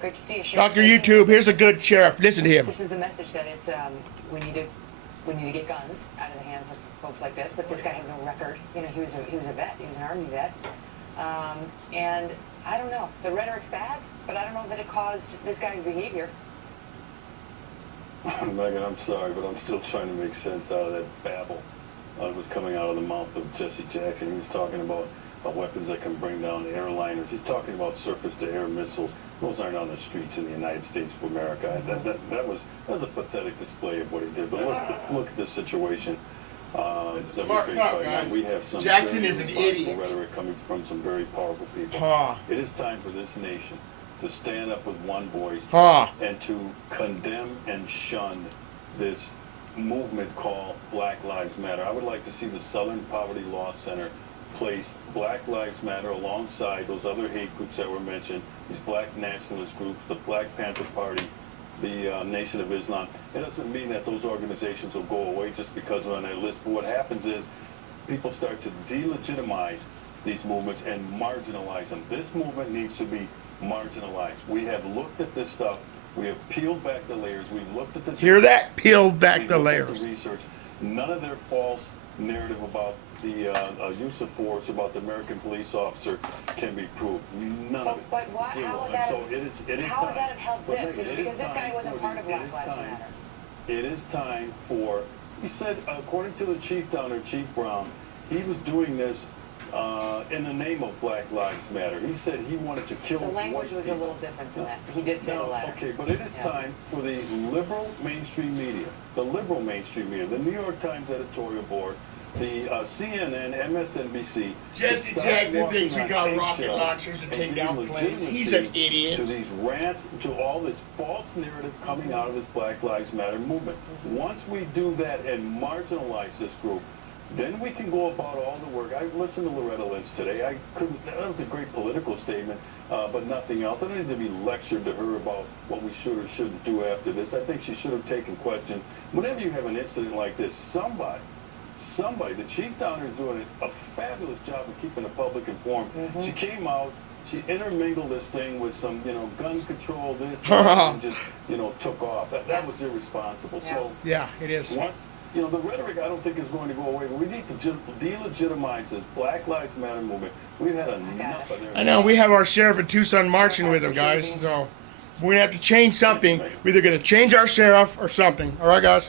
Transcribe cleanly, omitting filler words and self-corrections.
Great to see you, Sheriff. Dr. YouTube, here's a good sheriff. Listen to him. This is the message that it's we need to get guns out of the hands of folks like this. But this guy had no record. You know, he was a vet. He was an Army vet. And I don't know. The rhetoric's bad, but I don't know that it caused this guy's behavior. Megan, I'm sorry, but I'm still trying to make sense out of that babble that was coming out of the mouth of Jesse Jackson. He was talking about weapons that can bring down airliners. He's talking about surface-to-air missiles. Those aren't on the streets in the United States of America. That was a pathetic display of what he did. But look at this situation. It's a smart cop, guys. We have some Jackson very is an responsible idiot. rhetoric coming from some very powerful people. It is time for this nation to stand up with one voice and to condemn and shun this movement called Black Lives Matter. I would like to see the Southern Poverty Law Center place Black Lives Matter alongside those other hate groups that were mentioned, these black nationalist groups, the Black Panther Party, the Nation of Islam. It doesn't mean that those organizations will go away just because they're on that list, but what happens is people start to delegitimize these movements and marginalize them. This movement needs to be marginalized. We have looked at this stuff. We have peeled back the layers. We've looked at the... Hear that? Peeled back the looked layers. at the research. None of their false narrative about the use of force, about the American police officer can be proved. None of it. But why, Zero. how would that, So it is how would time. that have helped But this? Megan, Because this guy wasn't part of Black Lives Matter. It is time for, he said, according to the chief down there, Chief Brown, he was doing this in the name of Black Lives Matter. He said he wanted to kill The language white was a people. little different than that. He did say the latter. Okay, but it is time for the liberal mainstream media, the New York Times editorial board, the CNN, MSNBC. Jesse Jackson thinks we got rocket launchers to take down planes. He's an idiot. To these rants, to all this false narrative coming out of this Black Lives Matter movement. Once we do that and marginalize this group, then we can go about all the work. I listened to Loretta Lynch today. That was a great political statement, but nothing else. I don't need to be lectured to her about what we should or shouldn't do after this. I think she should have taken questions. Whenever you have an incident like this, somebody, the chief down there is doing a fabulous job of keeping the public informed. She came out, she intermingled this thing with some, gun control, this, and just, took off. That was irresponsible. Yeah. So Yeah, it is. once, the rhetoric I don't think is going to go away, but we need to delegitimize this Black Lives Matter movement. We've had enough of their... I know, we have our sheriff in Tucson marching with him, guys, so we're going to have to change something. We're either going to change our sheriff or something. All right, guys?